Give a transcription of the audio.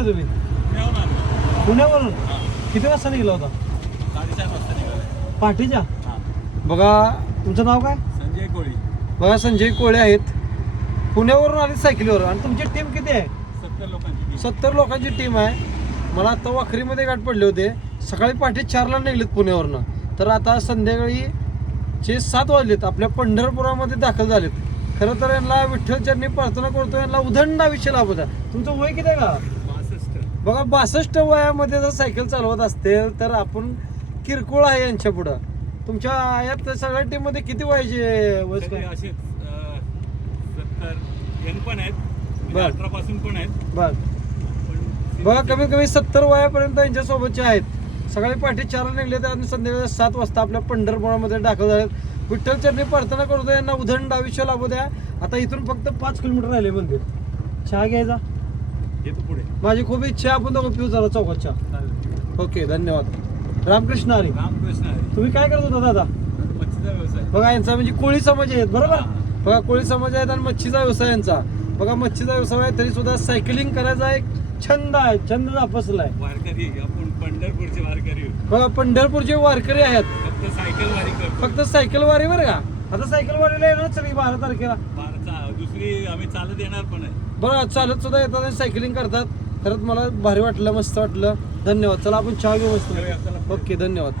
निघाला तुम्ही? पुण्यावरून किती वाजता निघाला होता? 4:30 वाजता निघाला. पहाटेच्या. बघा तुमचं नाव काय? संजय कोळी. बघा संजय कोळे आहेत, पुण्यावरून आले सायकलीवर. आणि तुमची टीम किती आहे? 70 लोकांची. 70 लोकांची टीम आहे. मला आता वाखरीमध्ये गाठ पडले होते. सकाळी पहाटे 4ला निघलेत पुण्यावरनं. तर आता संध्याकाळी 7 वाजलेत, आपल्या पंढरपुरामध्ये दाखल झालेत. खरं तर यांना विठ्ठल चरणी प्रार्थना करतो, यांना उदंड आयुष्य लाभत आहे. तुमचं वय किती आहे का? 62. बघा 62 वयामध्ये जर सायकल चालवत असतील तर आपण किरकोळ आहे यांच्या पुढं. तुमच्या यात सगळ्या टीम मध्ये किती वयाचे वयस्कर? सगळे असेच 70 यंग पण आहेत, बर. 18 पासून पण आहेत. बर पण बघा कमीत कमी 70 वयापर्यंत यांच्या सोबतचे आहेत. सकाळी पहाटे 4ला निघले तर आणि संध्याकाळी 7 वाजता आपल्या पंढरपुरामध्ये दाखल झालेत. विठ्ठल चरणी प्रार्थना करतो, यांना उदंड आयुष्य लाभू द्या. आता इथून फक्त 5 किलोमीटर राहिले मंदिर. चहा घ्यायचा येतो पुढे. माझी खूप इच्छा आहे, आपण दोघं पिऊ झाला चौकात चहा. चालेल. ओके धन्यवाद. रामकृष्ण हरी. रामकृष्ण आहे. तुम्ही काय करत होता दादा? मच्छीचा व्यवसाय. बघा यांचा म्हणजे कोळी समाज आहेत बरोबर. हा. बघा कोळी समाज आहेत आणि मच्छीचा व्यवसाय यांचा. बघा मच्छीचा व्यवसाय आहे तरी सुद्धा सायकलिंग करायचा एक छंद आहे, छंद जोपासला आहे. वारकरी आपण पंढरपूरचे वारकरी आहोत. बघा पंढरपूरचे वारकरी आहेत, फक्त सायकल वारी करतो. फक्त सायकल वारी बरं का. आता सायकल वारीला येणार सगळी 12 तारखेला. दुसरी आम्ही चालत येणार पण आहे. बरं चालत सुद्धा येतात आणि सायकलिंग करतात. खरंच मला भारी वाटलं, मस्त वाटलं. धन्यवाद. चला आपण चहा घेऊ मस्त. ओके धन्यवाद.